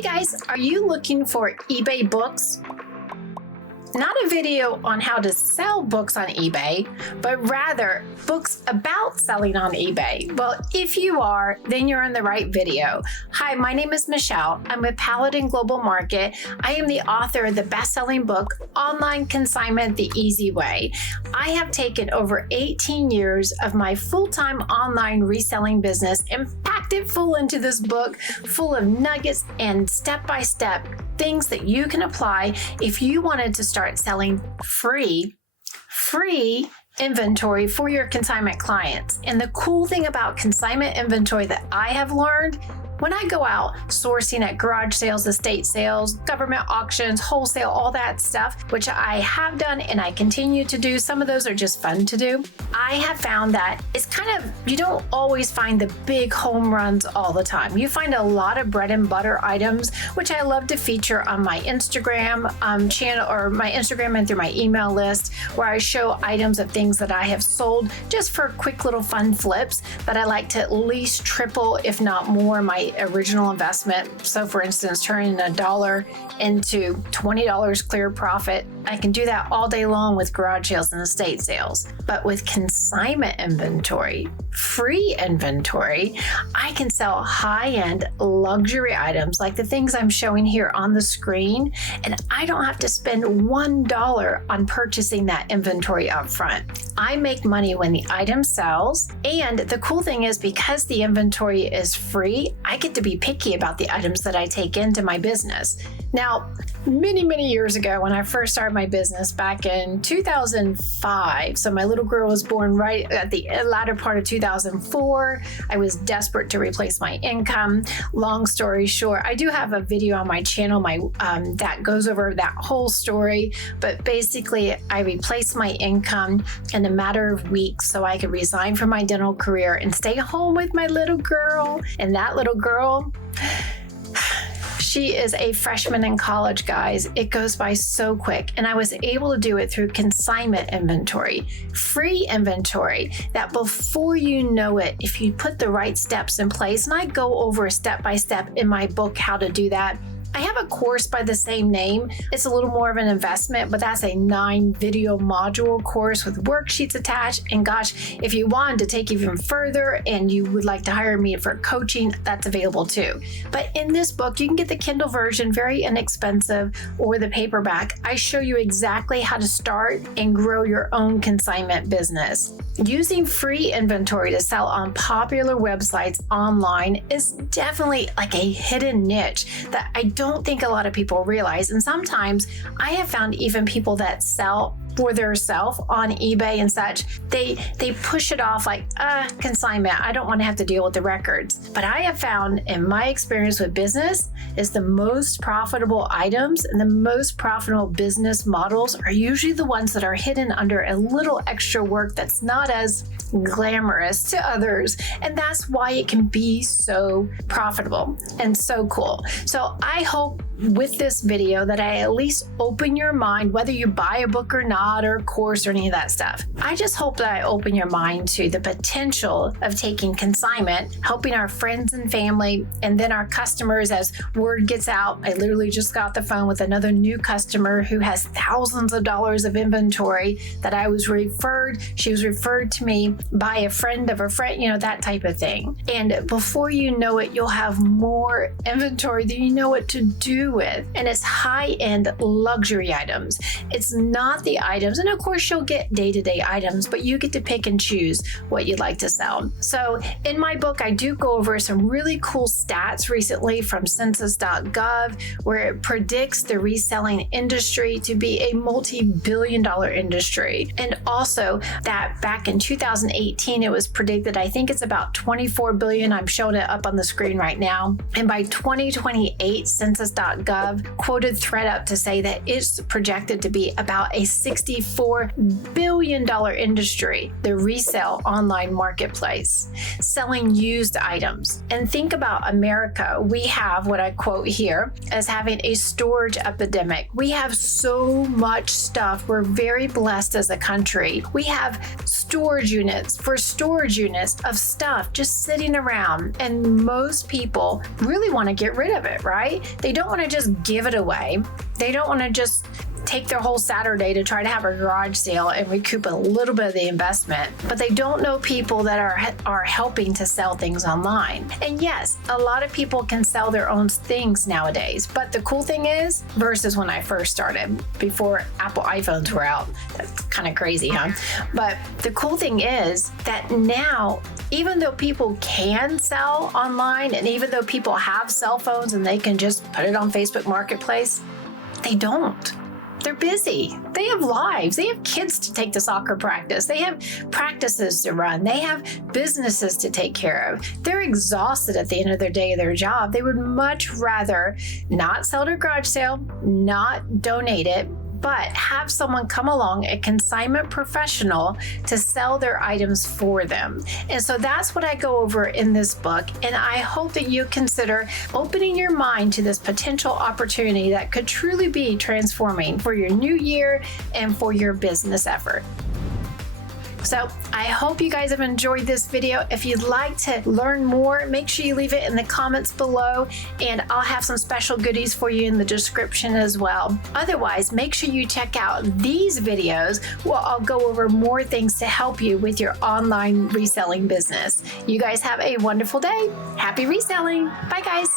Hey guys, are you looking for eBay books? Not a video on how to sell books on eBay, but rather books about selling on eBay. Well, if you are, then you're in the right video. Hi, my name is Michelle. I'm with Paladin Global Market. I am the author of the best-selling book, Online Consignment the Easy Way. I have taken over 18 years of my full-time online reselling business and packed it full into this book, full of nuggets and step-by-step things that you can apply if you wanted to start selling free inventory for your consignment clients. And the cool thing about consignment inventory that I have learned, when I go out sourcing at garage sales, estate sales, government auctions, wholesale, all that stuff, which I have done and I continue to do, some of those are just fun to do. I have found that it's kind of, you don't always find the big home runs all the time. You find a lot of bread and butter items, which I love to feature on my Instagram channel or my Instagram and through my email list, where I show items of things that I have sold just for quick little fun flips, but I like to at least triple, if not more, my original investment. So for instance, turning $1 into $20 clear profit. I can do that all day long with garage sales and estate sales. But with consignment inventory, free inventory, I can sell high-end luxury items like the things I'm showing here on the screen, and I don't have to spend $1 on purchasing that inventory up front. I make money when the item sells, and the cool thing is, because the inventory is free, I get to be picky about the items that I take into my business. Now, many years ago, when I first started my business back in 2005, so my little girl was born right at the latter part of 2004, I was desperate to replace my income. Long story short, I do have a video on my channel that goes over that whole story, but basically I replaced my income in a matter of weeks so I could resign from my dental career and stay home with my little girl. And that little girl, she is a freshman in college, guys. It goes by so quick. And I was able to do it through consignment inventory, free inventory, that before you know it, if you put the right steps in place, and I go over step by step in my book how to do that. I have a course by the same name. It's a little more of an investment, but that's a 9-video module course with worksheets attached. And gosh, if you wanted to take even further and you would like to hire me for coaching, that's available too. But in this book, you can get the Kindle version, very inexpensive, or the paperback. I show you exactly how to start and grow your own consignment business. Using free inventory to sell on popular websites online is definitely like a hidden niche that I don't think a lot of people realize. And sometimes I have found even people that sell for themselves on eBay and such, they push it off like, consignment, I don't want to have to deal with the records. But I have found in my experience with business is the most profitable items and the most profitable business models are usually the ones that are hidden under a little extra work that's not as glamorous to others. And that's why it can be so profitable and so cool. So I hope with this video that I at least open your mind, whether you buy a book or not, or a course or any of that stuff. I just hope that I open your mind to the potential of taking consignment, helping our friends and family, and then our customers as word gets out. I literally just got the phone with another new customer who has thousands of dollars of inventory that I was referred. She was referred to me by a friend of a friend, that type of thing. And before you know it, you'll have more inventory than you know what to do with. And it's high-end luxury items. It's not the items, and of course you'll get day-to-day items, but you get to pick and choose what you'd like to sell. So in my book, I do go over some really cool stats recently from census.gov, where it predicts the reselling industry to be a multi-billion-dollar industry. And also that back in 2018, it was predicted, I think it's about 24 billion. I'm showing it up on the screen right now. And by 2028, census.gov quoted ThredUp to say that it's projected to be about a $64 billion industry, the resale online marketplace, selling used items. And think about America. We have what I quote here as having a storage epidemic. We have so much stuff. We're very blessed as a country. We have storage units units, for storage units of stuff just sitting around. And most people really want to get rid of it, right? They don't want to just give it away. They don't want to just take their whole Saturday to try to have a garage sale and recoup a little bit of the investment, but they don't know people that are helping to sell things online. And yes, a lot of people can sell their own things nowadays, but the cool thing is, versus when I first started, before Apple iPhones were out, that's kind of crazy, huh? But the cool thing is that now, even though people can sell online, and even though people have cell phones and they can just put it on Facebook Marketplace, they don't. They're busy. They have lives. They have kids to take to soccer practice. They have practices to run. They have businesses to take care of. They're exhausted at the end of their day of their job. They would much rather not sell their garage sale, not donate it, but have someone come along, a consignment professional, to sell their items for them. And so that's what I go over in this book. And I hope that you consider opening your mind to this potential opportunity that could truly be transforming for your new year and for your business effort. So I hope you guys have enjoyed this video. If you'd like to learn more, make sure you leave it in the comments below, and I'll have some special goodies for you in the description as well. Otherwise, make sure you check out these videos where I'll go over more things to help you with your online reselling business. You guys have a wonderful day. Happy reselling. Bye, guys.